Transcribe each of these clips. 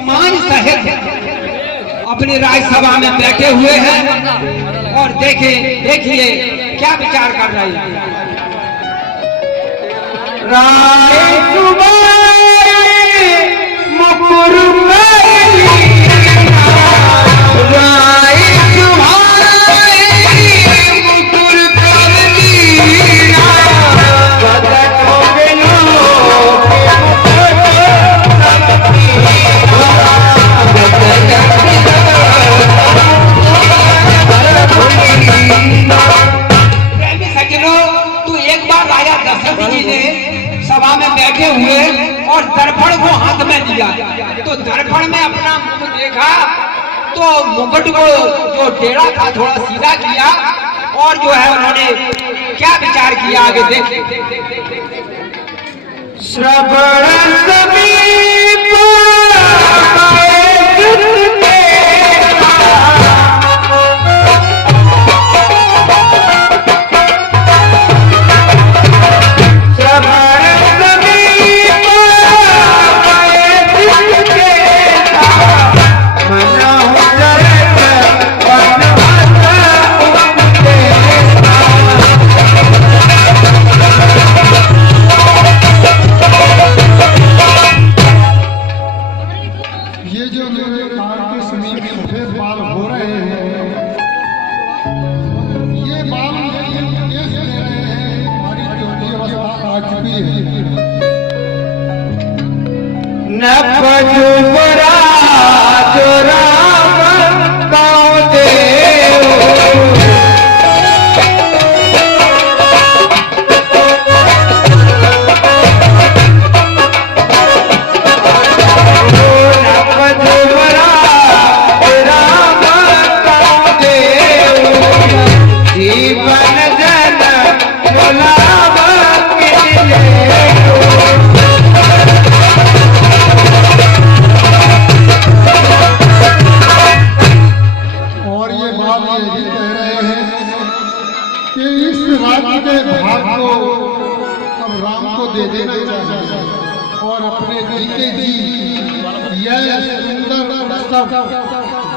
सम्मान सहित अपनी राज्यसभा में बैठे हुए हैं और देखिए क्या विचार कर रहे हैं। सभा में बैठे हुए और दर्पण को हाथ में दिया, तो दर्पण में अपना मुख देखा तो मुकुट को जो टेढ़ा था थोड़ा सीधा किया और जो है उन्होंने क्या विचार किया आगे देखिए। श्रवण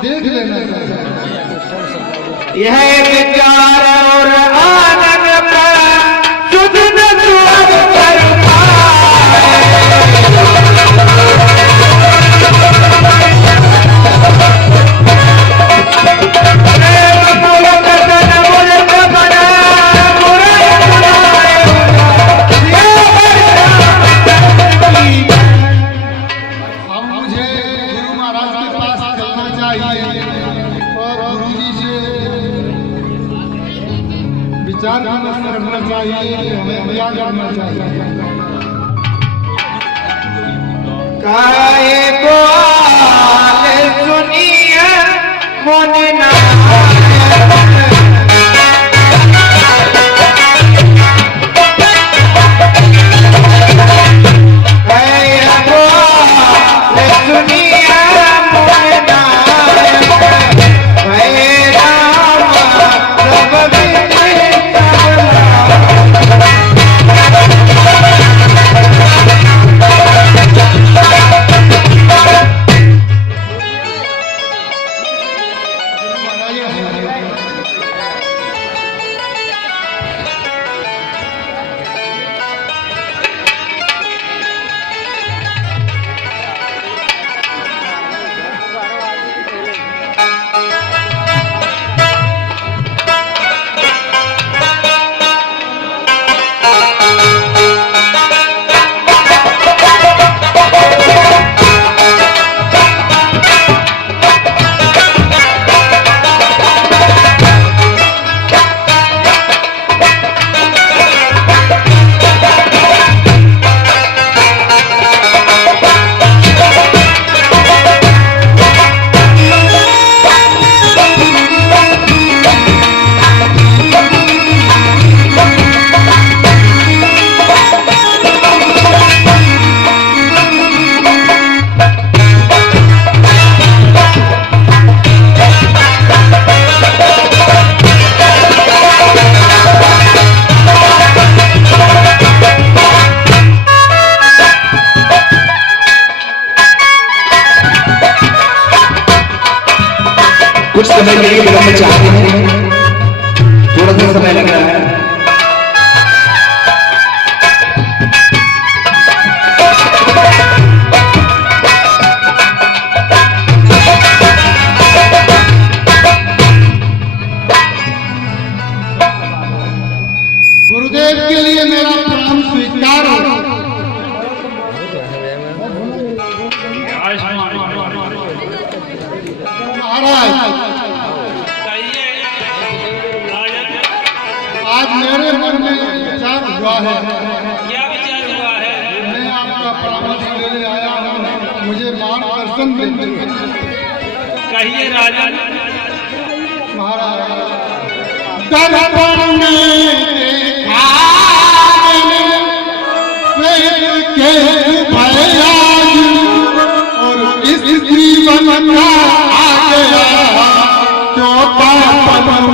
देख लेना चाहिए। यह विचार और आनंद पर सुध न सुध कर करना चाहिए, हमें क्या करना चाहिए। काहे को सुनिए मोने ना कुछ समय के लिए विलंब चाहते हैं, थोड़ा सा समय लग रहा है। गुरुदेव के लिए मेरा प्रणाम स्वीकार हो। महाराज, आज मेरे मन में विचार हुआ है। क्या विचार हुआ है? मैं आपका परामर्श लेने आया हूँ, मुझे मार्गदर्शन देते। कहिए राजा। महाराज, दर्पण में देखा मैंने के भया और इस जीवन का आ गया जो पापन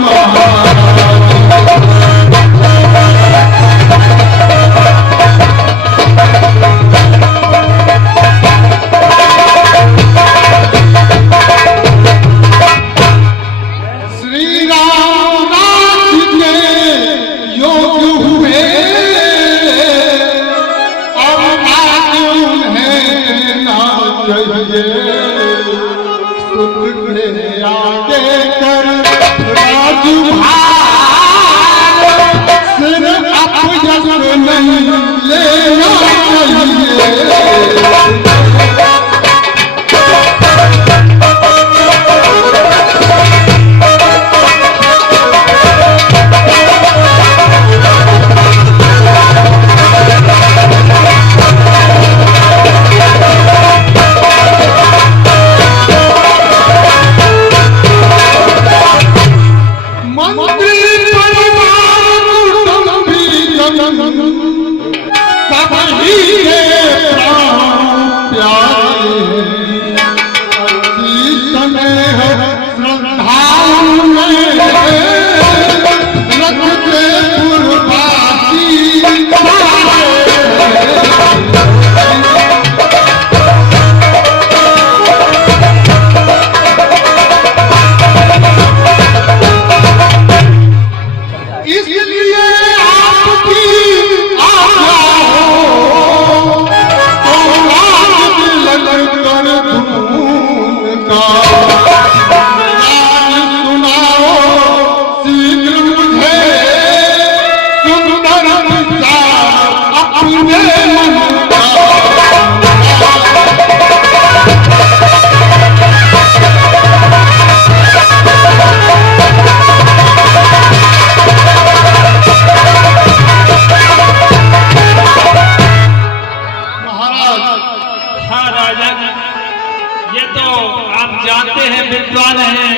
विद्वान है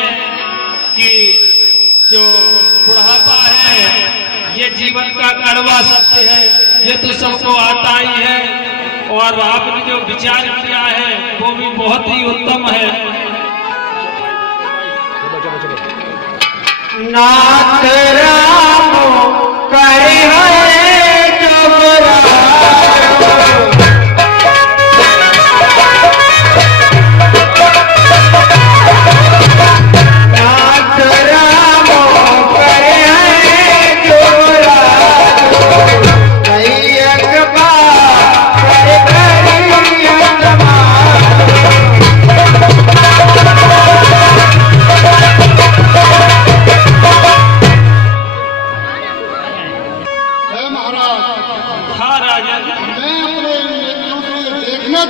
कि जो बुढ़ापा है ये जीवन का कड़वा सत्य है, ये तो सबको आता ही है। और आपने जो विचार किया है वो भी बहुत ही उत्तम है। नाथ राम करे है जबरा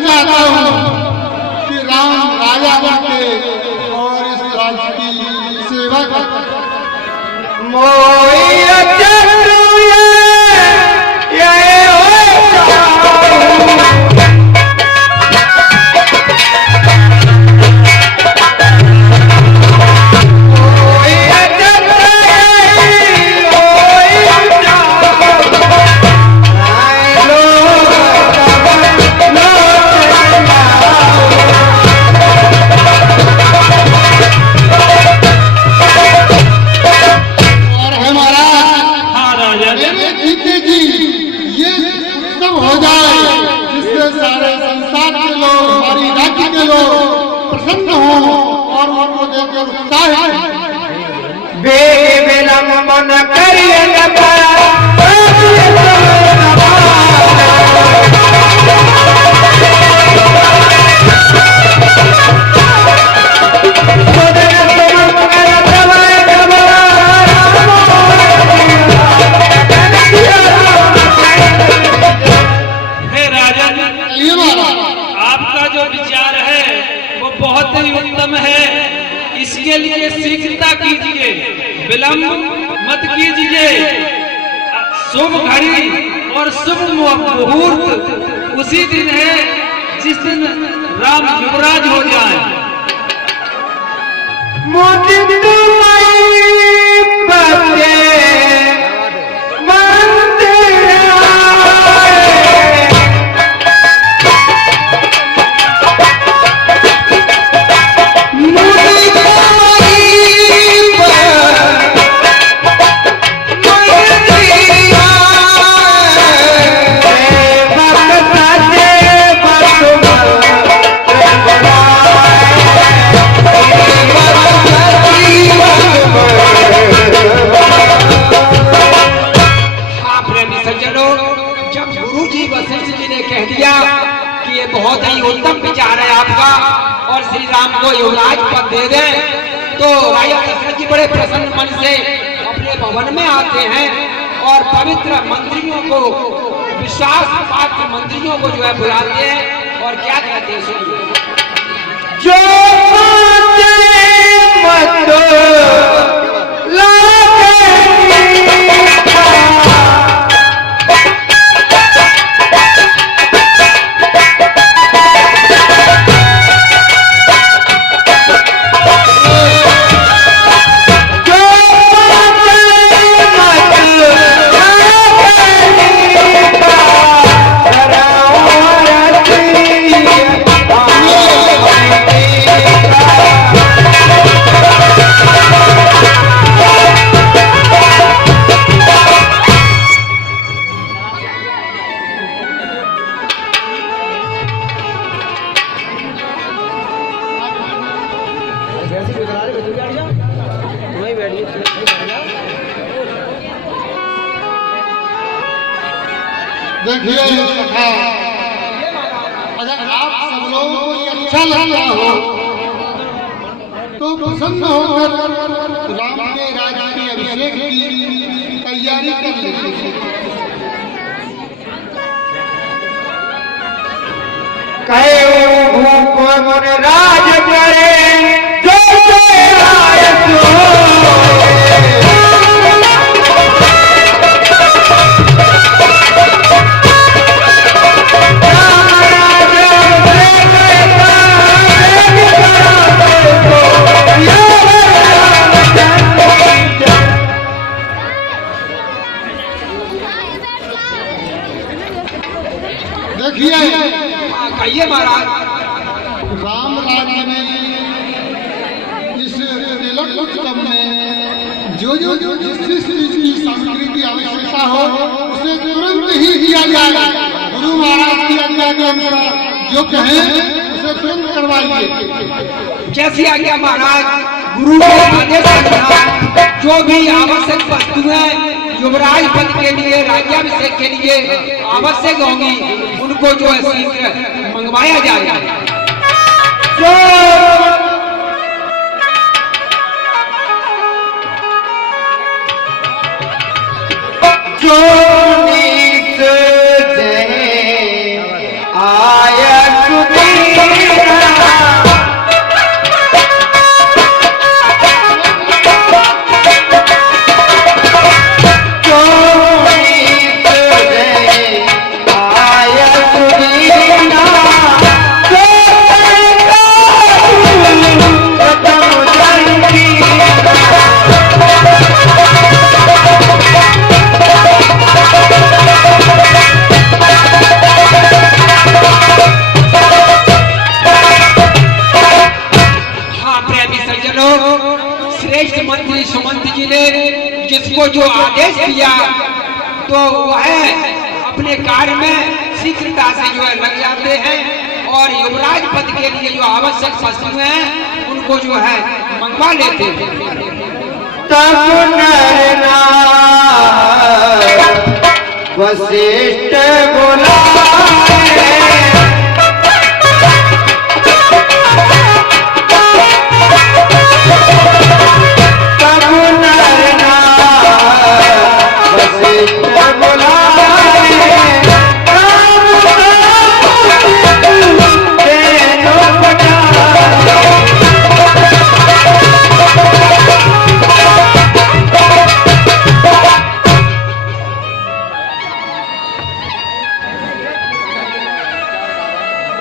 चाहता हूँ कि राम राजा बने और इस राज्य की सेवा करें। प्रसन्न हो और उनको देखकर उत्साहित बेग विलंब न करिए आपका जो विचार है वो बहुत ही उत्तम है। इसके लिए शीघ्रता कीजिए, विलंब मत कीजिए। शुभ घड़ी और शुभ मुहूर्त उसी दिन है जिस दिन राम युवराज हो जाए। बहुत ही उत्तम विचार है आपका और श्री राम को युवराज पद दे दें, तो राजा दशरथ जी बड़े प्रसन्न मन से अपने भवन में आते हैं और पवित्र मंत्रियों को, विश्वास पात्र मंत्रियों को जो है बुलाते हैं और क्या कहते हैं सुनिए। जो देखिए सखा, अगर आप सब लोगों को ये अच्छा लगता हो तो प्रसन्न होकर राम के राज्य के अभिषेक की तैयारी कर लीजिए। कहे भूप मन राज करे जो देखिए कहिए महाराज। राम राज्य में इस तिलक उत्सव में जो जिस चीज की सामग्री की आवश्यकता हो उसे तुरंत ही किया जाए। गुरु महाराज की आज्ञा के अनुसार जो कहें उसे तुरंत करवाइए। कैसी आज्ञा महाराज? गुरु के आदेश के अनुसार जो भी आवश्यक वस्तुएं युवराज पद के लिए, राज्याभिषेक के लिए आवश्यक होंगी उनको जो है शीघ्र मंगवाया जाएगा। जो नीत जय आया मंत्री सुमंत जी ने जिसको जो आदेश दिया तो वह अपने कार्य में शीघ्रता से जो है लग जाते हैं और युवराज पद के लिए जो आवश्यक वस्तुएं हैं उनको जो है मंगवा लेते हैं। तब नर नार वशिष्ठ बुलाए, तब नर नार वशिष्ठ बुलाए, तेनो पटाए।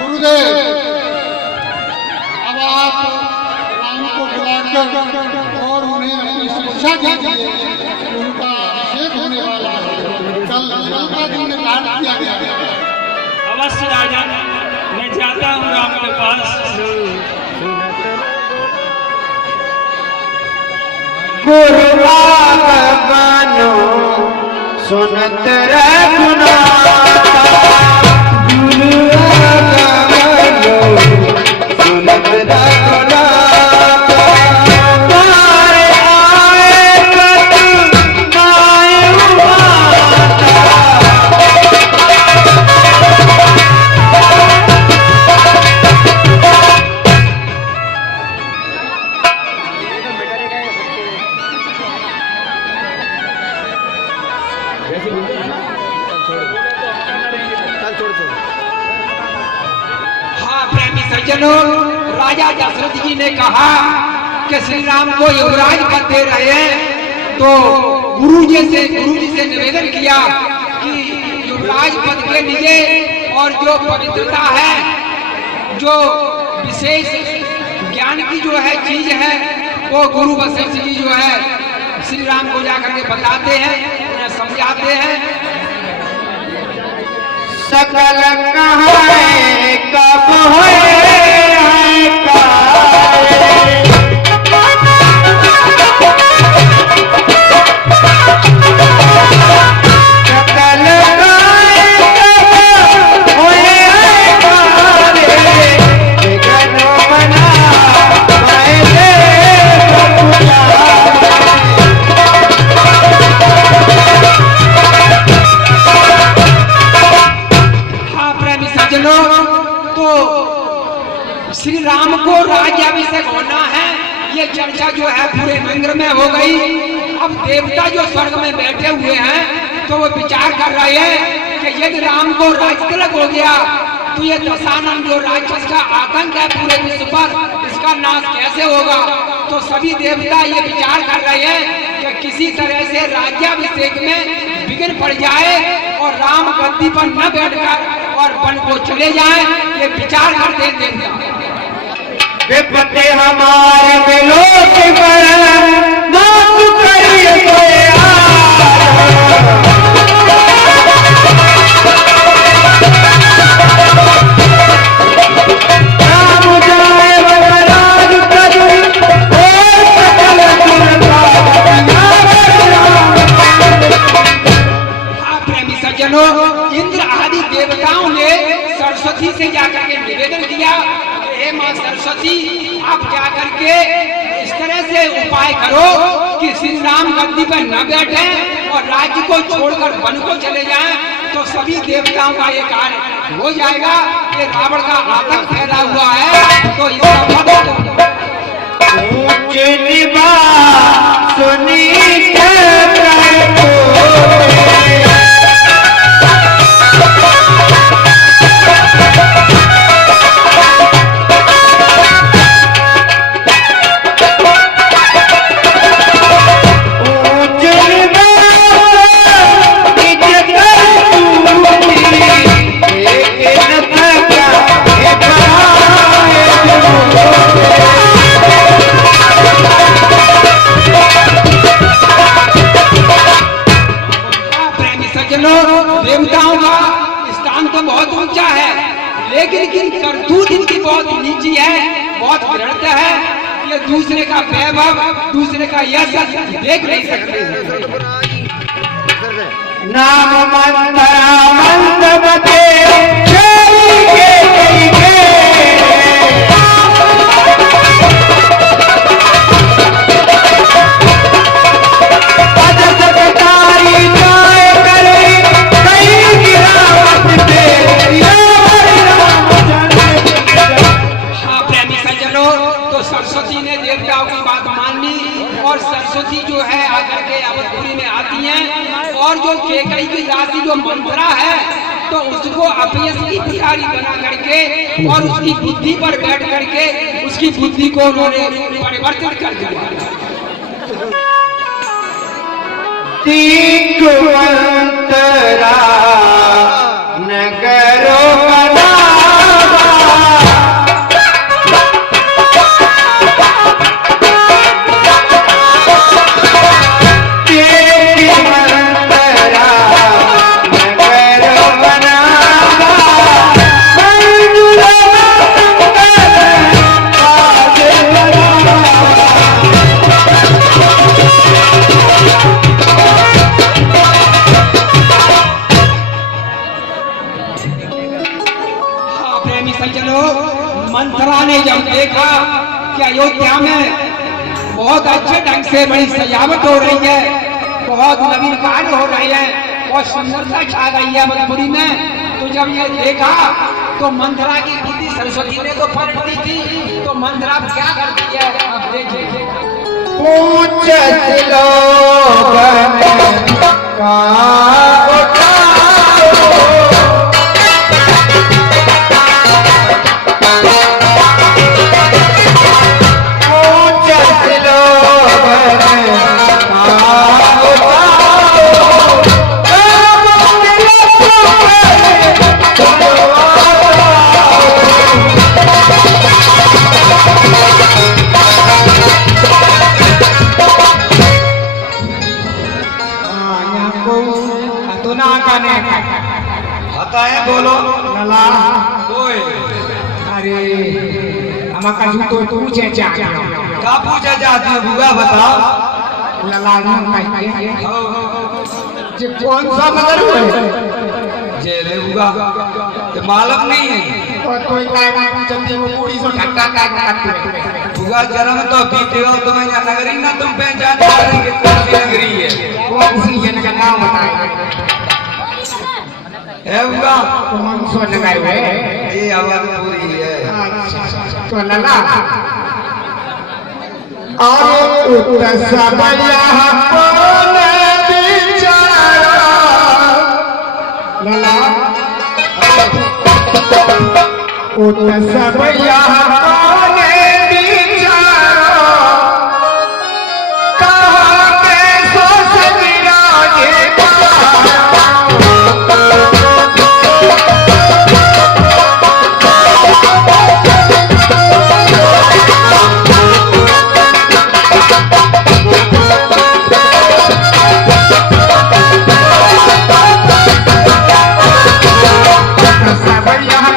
गुरुदेव, अब आप राम को बुलाकर और उन्हें अपनी शिक्षा दीजिए। उनका अभिषेक होने वाला है, कल का दिन निर्धारित किया गया है। अवश्य राजा, मैं जाता हूँ राम के पास। गुरुवाक बनो सुनत रघुनाथा, गुरुवाक बनो सुनत रघुनाथा, तारे आए कतु नायु माता। हाँ प्रेमी सज्जनों, राजा दशरथ जी ने कहा कि श्री राम को युवराज पद दे रहे हैं, तो गुरु जी से निवेदन किया कि युवराज पद के लिए और जो पवित्रता है, जो विशेष ज्ञान की जो है चीज है, वो गुरु वशिष्ठ जी जो है श्री राम को जाकर के बताते हैं, उन्हें समझाते हैं। सकल कहाए कब होए काए, सकल कहाए कब होए काए, जगनो बना पाए दे सज्जनों, तो श्री राम को राज्याभिषेक होना है, ये चर्चा जो है पूरे नगर में हो गई। अब देवता जो स्वर्ग में बैठे हुए हैं, तो वो विचार कर रहे हैं कि यदि राम को राजतिलक हो गया तो ये दशानन जो राक्षस का आतंक है पूरे विश्व पर, इसका नाश कैसे होगा। तो सभी देवता ये विचार कर रहे हैं कि किसी तरह से राज्याभिषेक में विघ्न पड़ जाए और राम गद्दी पर न बैठकर और वन को चले जाए, ये विचार करते हैं देवता। विपत्ति हमारे बिलोक पर नाथ करिए कोई राम जाए वरराज तजु, ओ सकल हाँ प्रेमी सज्जनों, इंद्र आदि देवताओं ने सरस्वती से जाकर के निवेदन किया, हे माँ सरस्वती, आप जाकर के इस तरह से उपाय करो कि श्री राम गद्दी पर न बैठे और राज्य को छोड़कर वन को चले जाएं, तो सभी देवताओं का ये कार्य हो जाएगा। ये रावण का आतंक फैला हुआ है, तो इसका मदद ऊंच निभा सुनी देवताओं का स्थान तो बहुत ऊंचा है, लेकिन करतूत इनकी बहुत नीची है, बहुत घृणित है। ये दूसरे का वैभव, दूसरे का यश देख नहीं सकते। नाम मंत्रा मंत्र बते के सज्जनों, तो सरस्वती ने देवताओं की बात मान ली और सरस्वती जो है आकर के अवधपुरी में आती हैं और जो केकई की दासी जो मंत्रा है तो उसको अपयस की पुजारी बना करके और उसकी बुद्धि पर बैठ करके उसकी बुद्धि को उन्होंने परिवर्तित कर दिया। तीक मंतरा नगरो मंत्रा ने जब देखा कि अयोध्या में बहुत अच्छे ढंग से बड़ी सजावट हो रही है, बहुत नवीन कार्य हो रहे हैं और सुंदरता छा गई है अवधपुरी में, तो जब ये देखा तो मंत्रा की बुद्धि सरस्वती ने तो पकड़ी थी, तो मंत्रा क्या करती है अब देखिए। पूछत लोग आता है बोलो लला ओए अरे हमारा तो पूछे चाचा क्या पूछा चाहती है बुआ बताओ। लला ये कौन सा नगर है जेले बुआ ये मालूम नहीं है और कोई काय चंदी को पूरी से धक्का काट बुआ जन्म तो बीते हो तुम्हें यहाँ नगरी ना तुम पहचान पाएंगे कौन सी नगरी है, कौन सी है का नाम बताए है बुआ कौन सा नगर है ये अवधपुरी है। तो लला और उत सबया कौन बिचारा लला उत सबया कौन बिचारा कहाँ के सो सजरा के पारा सब यहाँ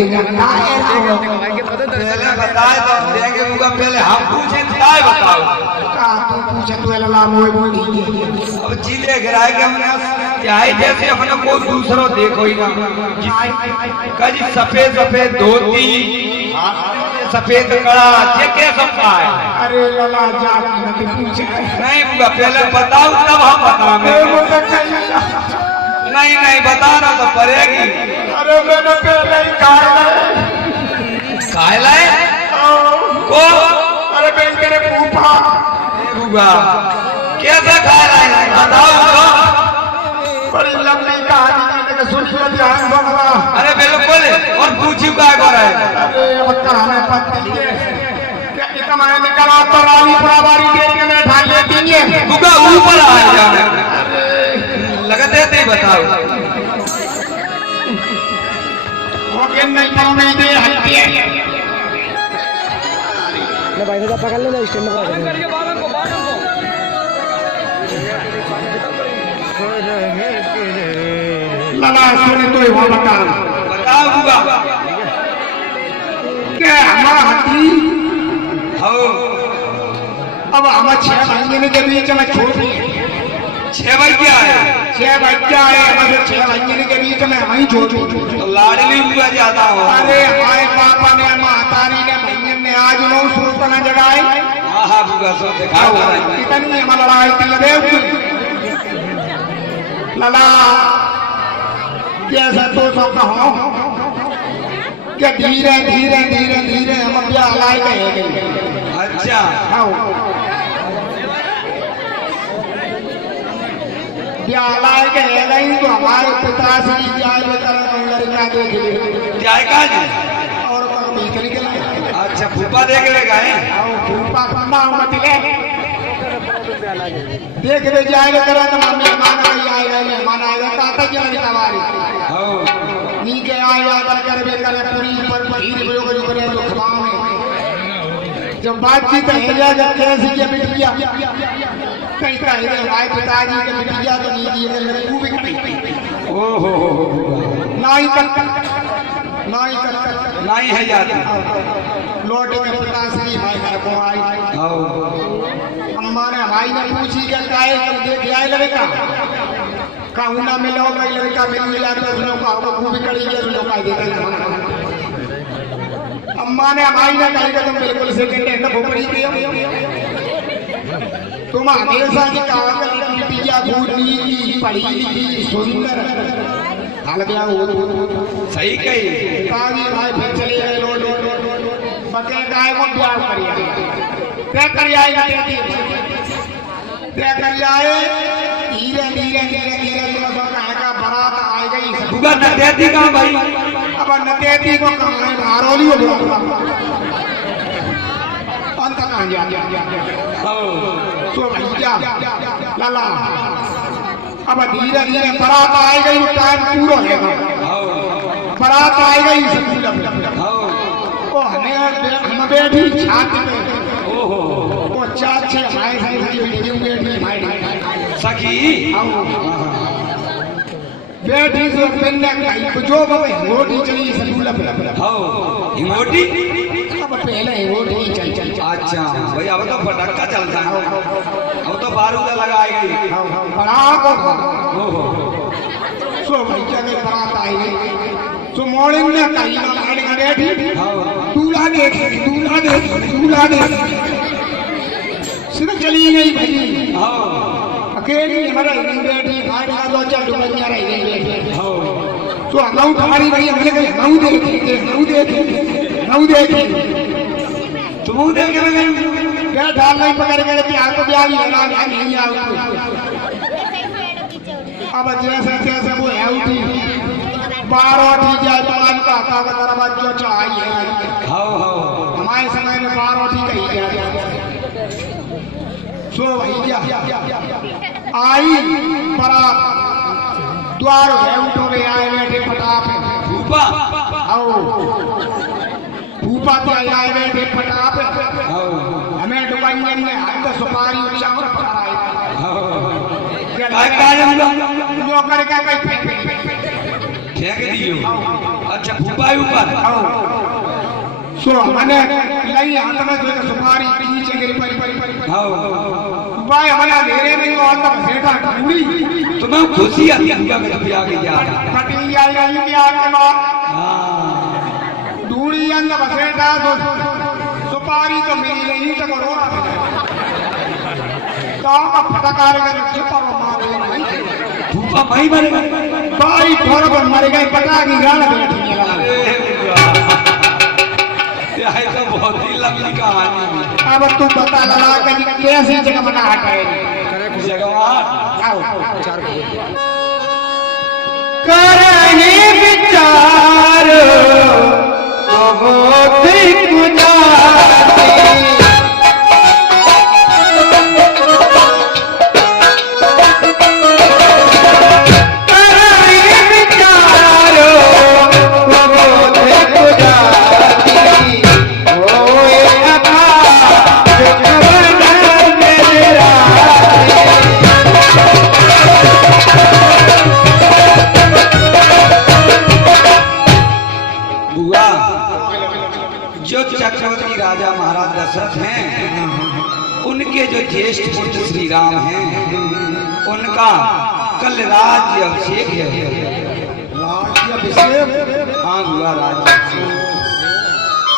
देगा काहे ना पहले बताए तो देंगे होगा, पहले हम पूछे काय बताओ। का तू पूछे तो लला मोय बोली अब जिले गिराए के हमने चाहे जैसे अपने को दूसरो देखो ही ना। कजी सफेद सफेद धोती, सफेद कड़ा, ये क्या सबका है? अरे लला जा के पूछे नहीं होगा, पहले बताओ तब हम बताएंगे। नहीं नहीं बताना तो पड़ेगी। अरे मैंने पहले ही कहा काय लाए को? अरे मैं तेरे फूफा होगा कैसा काय लाए बताओ तो। बड़ी लंबी कहानी मैंने सुन लिया, ध्यान सुनवा। अरे बिल्कुल, और पूछू क्या कर रहा है? अरे अब कहानी पत्ती है क्या इतना मैंने निकला तो रानी पुरावारी देख के मैं ढाल लेती है होगा ऊपर आ जाना लगते थे। बताओ वो के नहीं पाऊं नहीं दे हट्टी है ले भाई का पकड़ ले स्टैंड पर लला सुने तो ही बता बताओ होगा क्या हमारा हट्टी हो अब हम 6 महीने के बीच में छोड़ दिए। 6 भाई क्या है? 6 बच्चा है हमारे, 6 महीने के बीच में वहीं छोड़ दी। तो लाडली हुआ जाता हो। अरे हमारे पापा ने महतारी ने भैया ने आज 9 सूचना जगाई। हाँ हाँ बुआ सब दिखाओ। इतनी हमारा लड़ाई थी अरे लला कैसा तो सब कहो क्या धीरे धीरे धीरे धीरे हम ब्याह लाई गए। अच्छा ब्याह लाई गए तो हमारे पिताश्री जाए लड़का देख लिए जाएगा जी। और भीख निकला। अच्छा फूफा देख ले गए। फूफा का नाम बदले देख ले जाएगा करा तो मेहमान आएगा, मेहमान आएगा काता जल कवारी हो नीचे आएगा कर बे करे पूरी पर भीड़ प्रयोग जो करे तो खवाओ में जब बातचीत है जाएगा कैसी ये बिटिया कहीं का है हमारे पिताजी के बिटिया तो नीचे ये लड़कू भी कहीं ओहो नहीं कर नहीं है जाती। लौटे के पिताश्री भाई घर को आई। हो अम्मा ने भाई ने पूछी क्या काहे कब देख आए लड़का कहूँ ना मिलो भाई लड़का मिल गया तो उसने कहा वो भी कड़ी है उसने कहा देता अम्मा ने भाई ने कहा कि तुम बिल्कुल सेकंड हैंड खोपड़ी दियो तुम हमेशा की कहा कर पिया भूली की पढ़ी लिखी सुंदर हाल गया हो सही कही। ताजी भाई फिर चले गए लोग बके गाय को ब्याह करिए क्या कर आएगा क्या कर आए धीरे धीरे धीरे धीरे का बारात आ गई। बुआ नदेती कहाँ भाई? अब नदेती को कहाँ है भारोली हो गया अंत कहाँ जा तो भैया लाला अब धीरे धीरे बारात आ गई टाइम पूरा है बारात आ गई वो हमें हम बैठी छाती में वो 4-6 भाई बैठी सखी बैठी से पिंड कहीं जो बाबे रोटी चली सलूला हो हिंगोटी। अब पहले रोटी चल अच्छा भाई अब तो पटाखा चलता है, अब तो बारूद लगाएगी। बारात सो भैया के बारात आई सो मॉर्निंग में कहीं ना लाइट बैठी दूल्हा देख सिर्फ चली गई भाई अकेली हमारे नहीं बैठी भाई का 2-4 दुनिया रही बैठी तो हम हमारी भाई हमने कहा हम देखे तुम देखे क्या ढाल नहीं पकड़ गए कि आपको ब्याह लेना नहीं आओ अब जैसे जैसे वो है उठी 12 उठी जाए तो आज का आता का दरबार जो चढ़ाई है हमारे समय में 12 उठी कही जाए सो भैया आई बारात द्वार है उठो रे आए बैठे पटाप फूफा आओ फूफा तो आए बैठे पटाप हमें डुबाइयन ने हाथ सुपारी चावल पकाए नौकर का कोई फेंक दियो अच्छा फूफा ऊपर सो मैंने लई हाथ में जो सुपारी नीचे गिर पड़ी हाँ भाई हमारे अंधेरे में वो अंदर सेठा ढूंढी तुम्हें खुशी आती है फूफा के पे आके जा कटी आई के आके बाद हाँ ढूंढी अंदर सेठा तो सुपारी तो मिली नहीं तो करो तो का फटकार के छुपा मारे फूफा भाई मरेगा भाई थोड़ा पर मर गए पटा की गाल बैठी है ये तो बहुत ही लंबी कहानी है अब तू पता लगा कि कैसी जगह बना हटाए करने विचार बहुत गुजारती जो चक्रवर्ती राजा महाराज दशरथ हैं उनके जो ज्येष्ठ पुत्र श्री राम हैं उनका कल राज्य अभिषेक है राज्य अभिषेक हाँ हुआ राज्य अभिषेक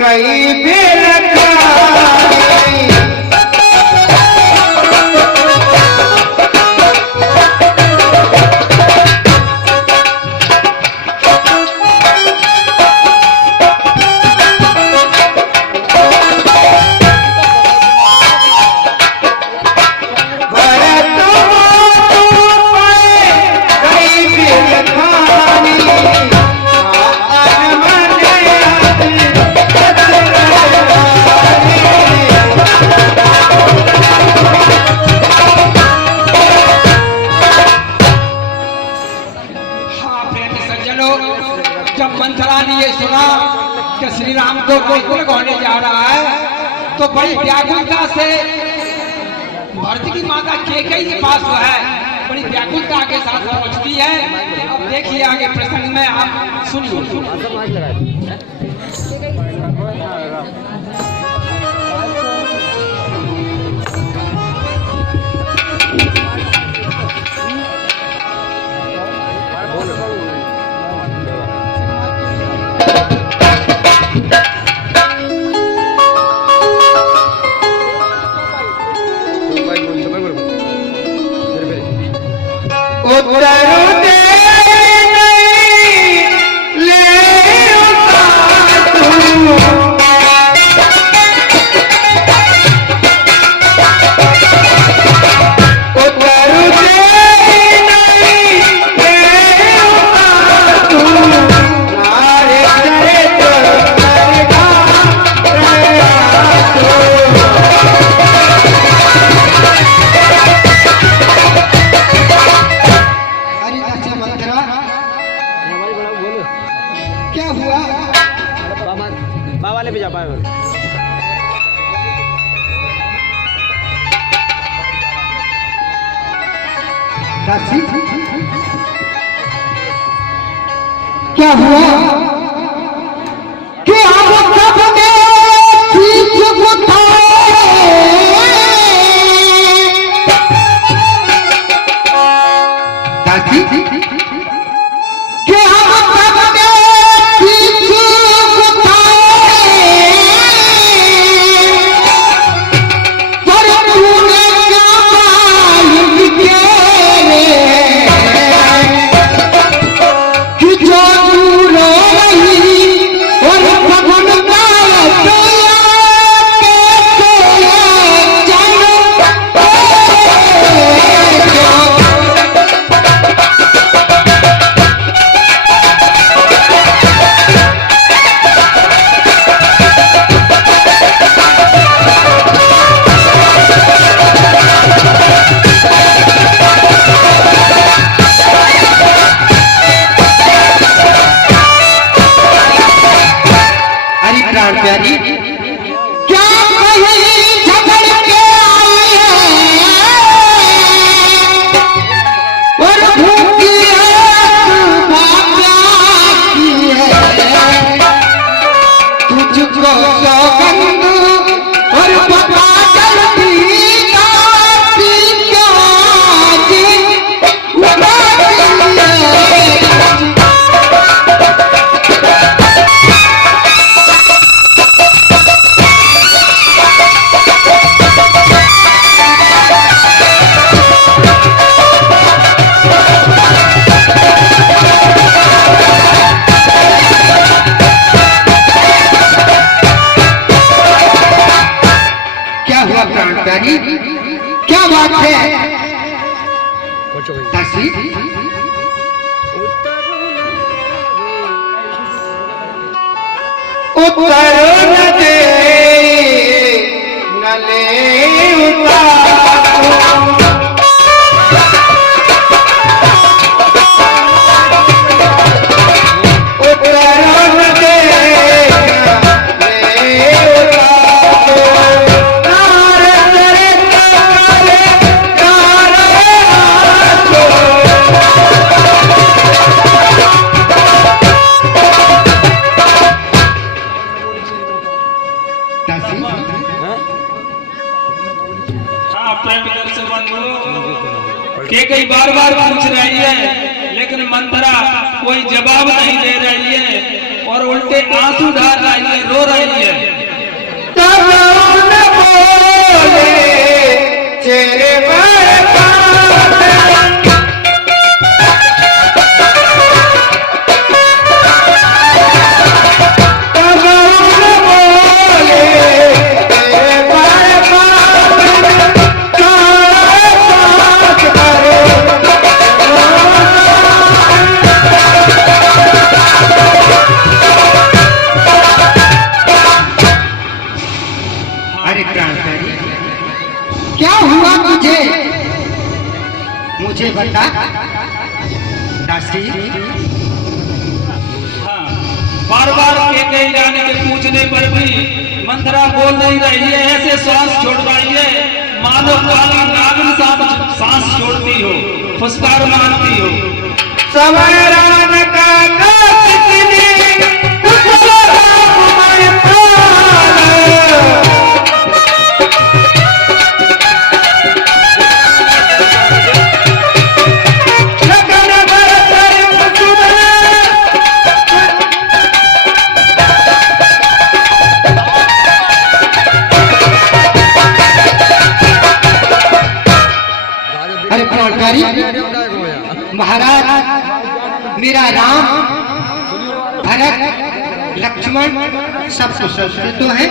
कई बेर जब मंथरा ने ये सुना कि श्री राम को राज्य होने जा रहा है तो बड़ी व्याकुलता से भरत की माता कैकेयी के पास वो है बड़ी व्याकुलता के साथ पहुंचती है। अब देखिए आगे प्रसंग में आप सुनिए। क्या हुआ बाबा वाले पे जा पाए क्या हुआ कि हम सबने सीख उठाए दासी कि हम सबने सीख उठाए पर तूने क्या मालूम के कि जो तू क्या कहीं झगड़ के आई है और भूखी की है तुझको सौगंध और पता चलती क्या बात है दासी? उतर न दे न ले उतारो के कई बार बार पूछ रही है लेकिन मंत्रा कोई जवाब नहीं दे रही है और उल्टे आंसू ढाल रही है, रो रही है। चेहरे क्या हुआ तुझे? मुझे बता दासी। हाँ, बार बार के जाने के पूछने पर भी मंत्रा बोल नहीं रही है, ऐसे सांस छोड़ रही है मानो काली नागिन सांस छोड़ती हो, फुसकार मारती हो। सवरान का महाराज मेरा राम भरत लक्ष्मण सब कुशल से तो है।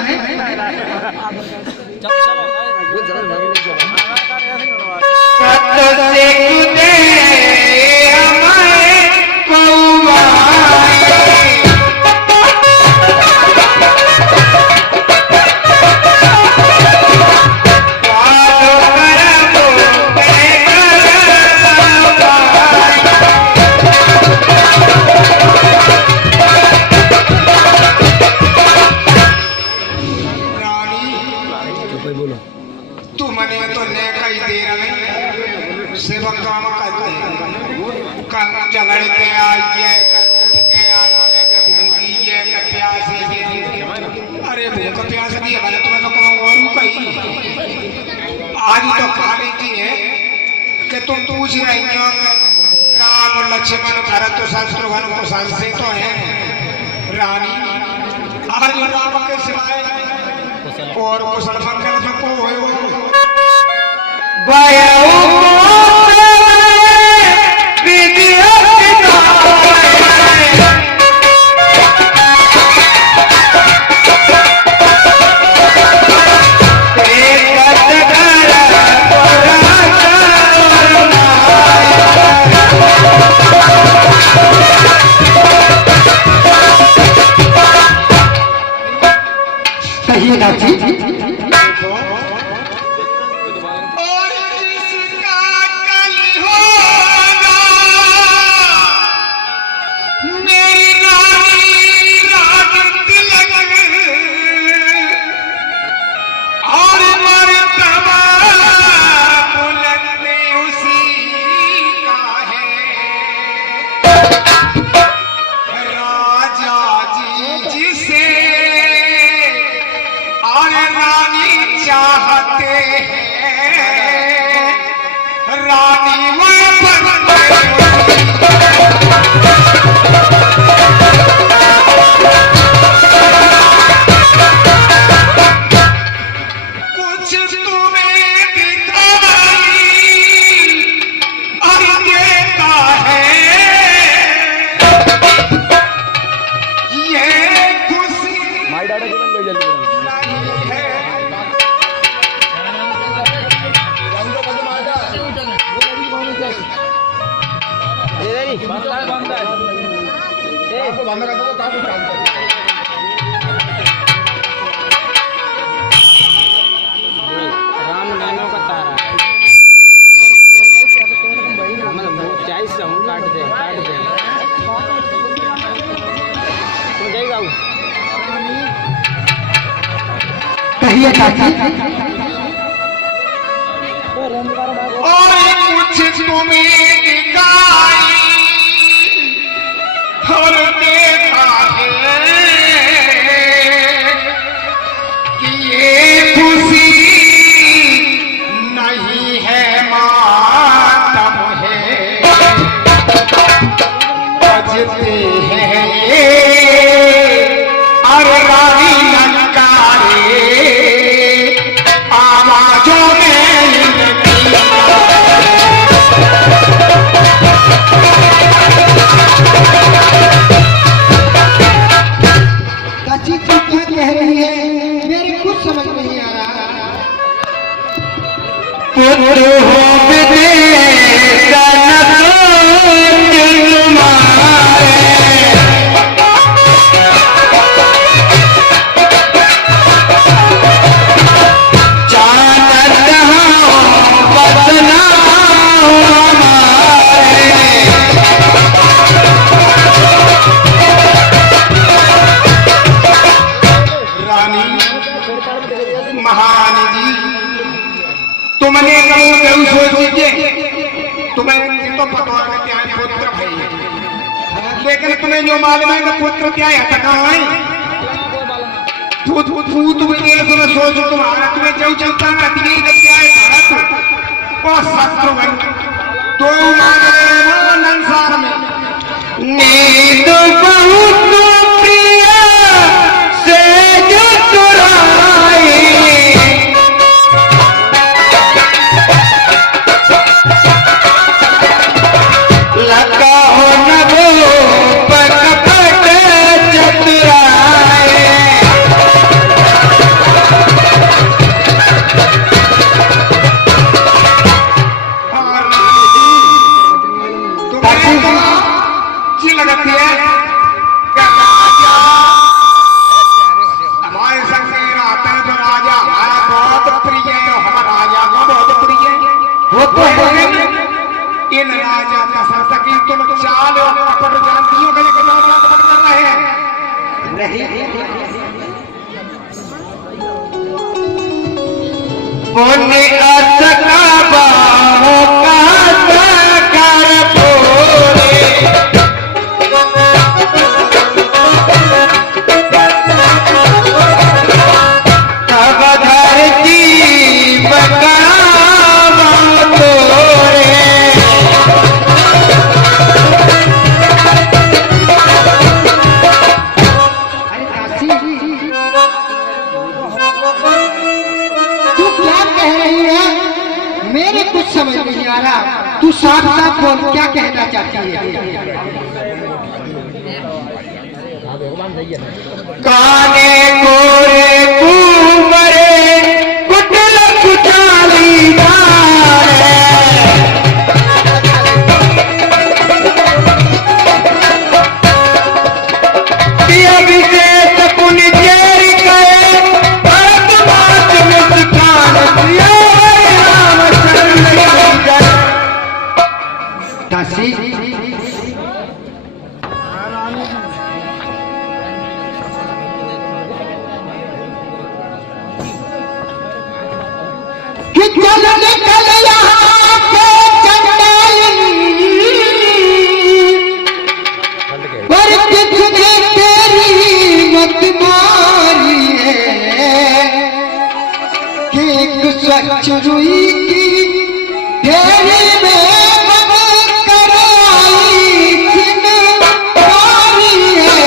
आज तो खाली की है कि तुम पूछ रही हो राम और लक्ष्मण भरत तो शत्रुघ्न को संशय तो है रानी। आज राम के सिवाय और कुशल मंगल में को हो और रानी चाहते हैं रानी कुछ तुम्हें दिखाई और देता है ये खुशी माई डाटा की बन जल्दी बंद कर दो काफी काम राम नैनो का तारा मतलब चाइस से हम काट दे तो जाएगा वो कहिए चाची और कुछ तुम्हें दिखाई और देखा है कि ये खुशी नहीं है मातम है बजते हैं और रानी ललकारे आवाजों में चाची तू क्या कह रही है मेरे कुछ समझ नहीं आ रहा। पुत्र हो महारानी जी तुमने कहूँ सोचिए तुम्हें तो पता है क्या पुत्र भाई लेकिन तुम्हें जो मालूम है कि पुत्र क्या है टका है तुम्हें सोच तुम्हारा तुम्हें जो चलता है क्या है भारत और शत्रुघ्न तो संसार में नींद बहुत प्रिय से जो चुराई लगा हो न वो पकपट चतुराए जी लगती है हमारे संग में रहता है जो राजा हमारा बहुत प्रिय है हमारा राजा का बहुत प्रिय है वो तो है इन राजा का शासक तुम चाल और कपट जानती हो कि कितना बड़ा कपट कर रहे हैं नहीं बोले असका बाहों का कर बोले मेरे कुछ समझ नहीं आ रहा तू साफ साफ बोल क्या कहना चाहती है। काने गोरे कुंवरे कुटल कुचाली दारे दिया विशेष पुन जेरी गए भरत मात मुस्कान दिया दासी कि चल निकल यहाँ से चंडालिन पर किसने तेरी मत मारी है स्वच्छ रुई की ढेरी में बंद कराई चिनकारी है।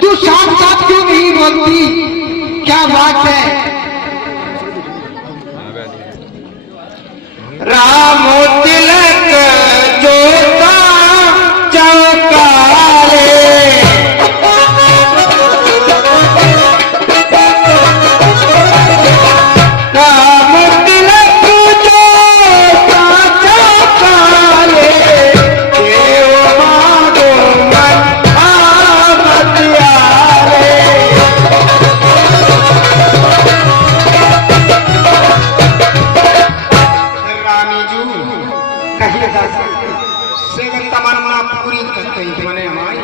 तू साथ साथ क्यों नहीं बोलती? क्या बात है? राम तिलक जोता चौकारे, राम तिलक जोता चौकारे, देव माधो मन आमतियारे। रानी जू कहिए सेवन तमन्ना पूरी करते ही मने हमारी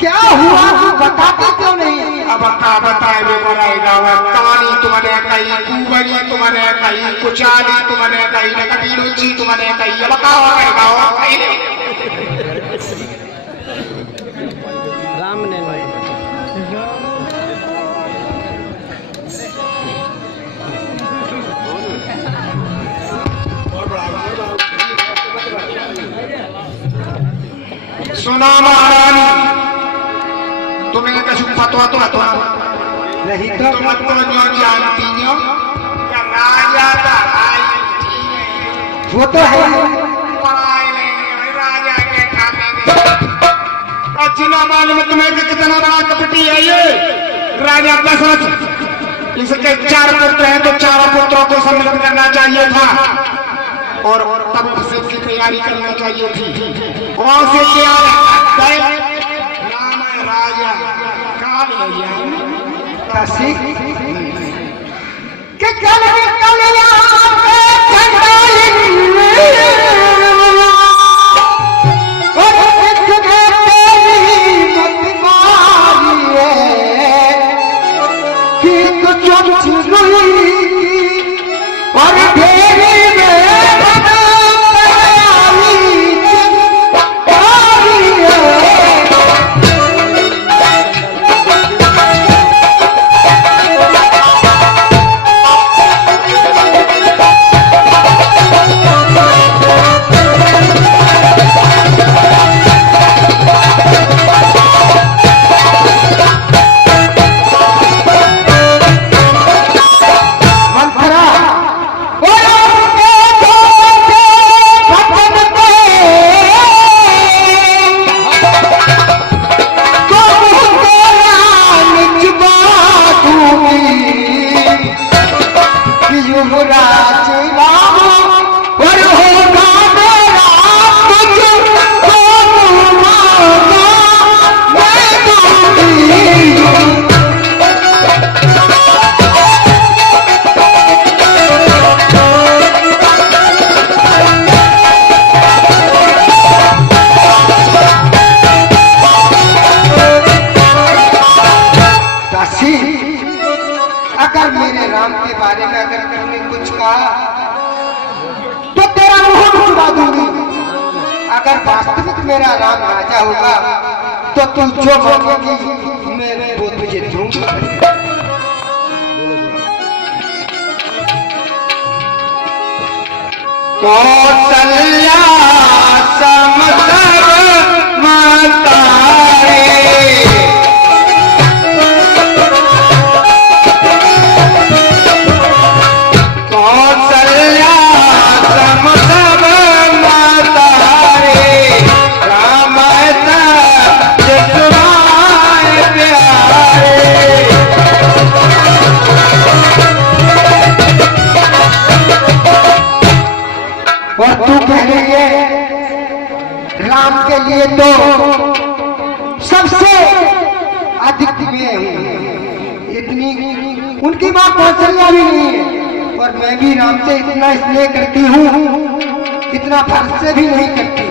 क्या हुआ? तू बताते क्यों नहीं? अब का बताए वे बनाएगा वह कहानी तुमने कही, कुबरी तुमने कही, कुचाली तुमने कही, नकटी रुचि तुमने कही, अब का कहेगा कही राम ने सुना महारानी, तुम्हें कछु फतवा तो हतो नहीं तुम तो जो जानती हो कि राजा का आई थी वो तो है। पढ़ाई लेंगे राजा के खाते में अच्छी मालूम तुम्हें कि कितना बड़ा कपटी है ये राजा दशरथ। इसके 4 पुत्र हैं तो 4 पुत्रों को सम्मिलित करना चाहिए था और तब अभिषेक की तैयारी करना चाहिए थी। कौन से क्या राम राजा कहा काशी के कल कलिया पे ठंडाई और सिख के तेरी मत मारी है कि तू चुप रुई और ढेरी में बंद कराई चिनकारी है। अगर मेरे राम के बारे में अगर तुमने कुछ कहा तो तेरा मुंह छुड़ा दूंगी। अगर वास्तविक मेरा राम राजा होगा तो तुम जो मांगोगी मैं वो तुझे दूंगा। कौशल्या समतव मातारे, कौशल्या समतव मातारे, रामायण जसुराय प्यारे। और तू कह रही है राम के लिए तो सबसे अधिक मैं हूं, इतनी उनकी बात कौशल्या भी नहीं है और मैं भी राम से इतना स्नेह करती हूँ, इतना फर्ज से भी नहीं करती।